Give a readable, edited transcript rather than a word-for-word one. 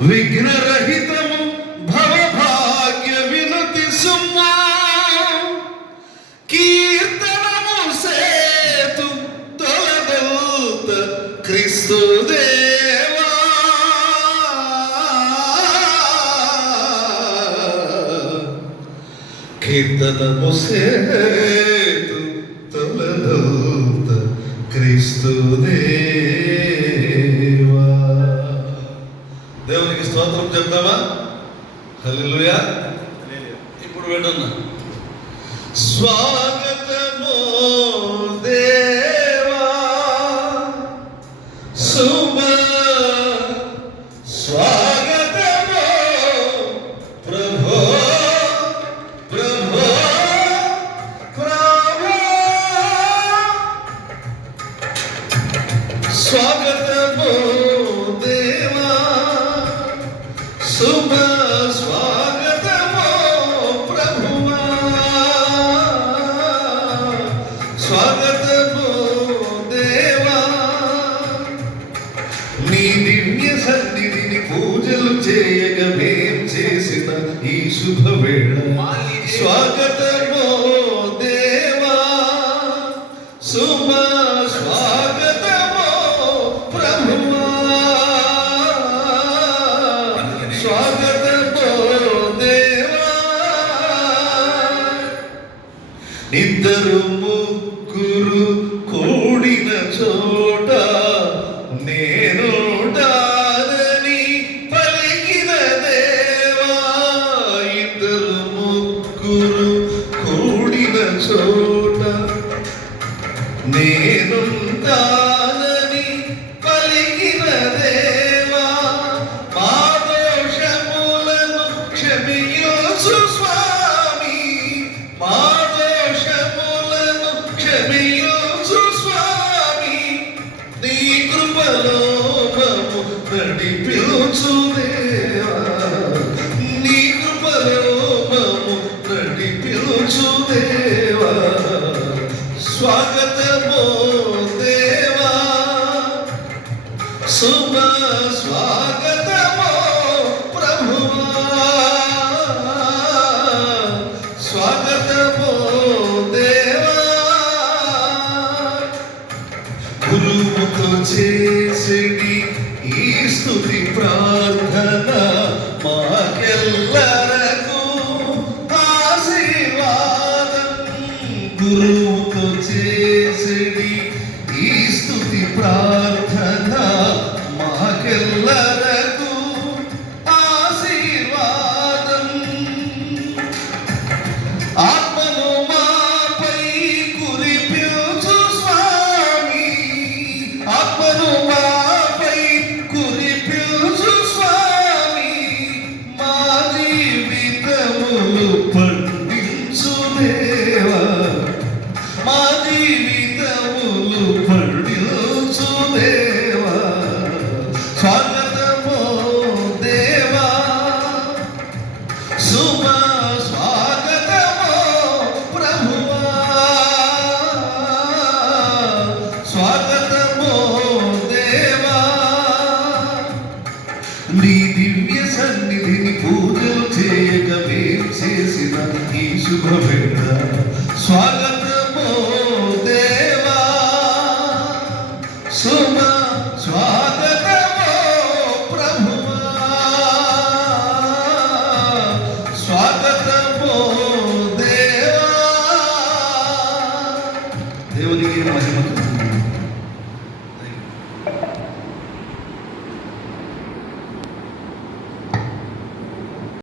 విఘ్నరహితము భవభాగ్య వినతి సుమా కీర్తనము సేతు తొలదూత క్రీస్తు దేవా కీర్తనము సేతు తొలదూత క్రీస్తు దేవా. దేవునికి స్తోత్రం చెప్తామా? హల్లెలూయా. ఇప్పుడు వింటున్నా. స్వాగతము దేవా శుభ స్వాగతము ప్రభో ప్రభో ప్రభో స్వాగతము దేవా శుభ స్వాగతము ప్రభువా స్వాగతము దేవా. నీ దివ్య సన్నిధిని పూజలు చేయగా మేం చేసిన ఈ శుభవేళ స్వాగతము దేవా శుభ స్వాగతము ప్రభువా స్వాగతము దేవా. ఇద్దరు ముగ్గురు కూడిన చోట నేనుంటానని పలికిన దేవా. ఇద్దరు ముగ్గురు కూడిన చోట నేనుంటానని పలికిన దేవా. మా దోషములను క్షమించు స్వామి, మా దోషములను క్షమించు స్వామి. నీ కృపలో మమ్ము నడిపించు దేవా, నీ కృపలో మమ్ము నడిపించు దేవా. స్వాగతము దేవా శుభ స్వాగతము ప్రభువా స్వాగతము దేవా. గురువుతో చేసిడి ఈ స్తుతి ప్రార్థన మాకెల్లరకు ఆశీర్వాదం. గురువుతో చేసిడి ఈ స్తుతి ప్రార్థన మాకెల్లరకు ఆశీర్వాదం. ఆత్మను మాపై కురిపించు స్వామి, ఆత్మను మాపై కురిపించు స్వామి. మా జీవితములు పండించు దేవా, మా జీవితములు పండించు దేవా. స్వాగతము దేవా శుభ స్వాగతము ప్రభువా స్వాగతము దేవా. నీ దివ్య సన్నిధిని పూజలు చేయగా మేం చేసిన ఈ శుభవేళ స్వాగతము దేవా శుభ స్వాగతము ప్రభువా స్వాగతము దేవా. దేవునికి మహిమ.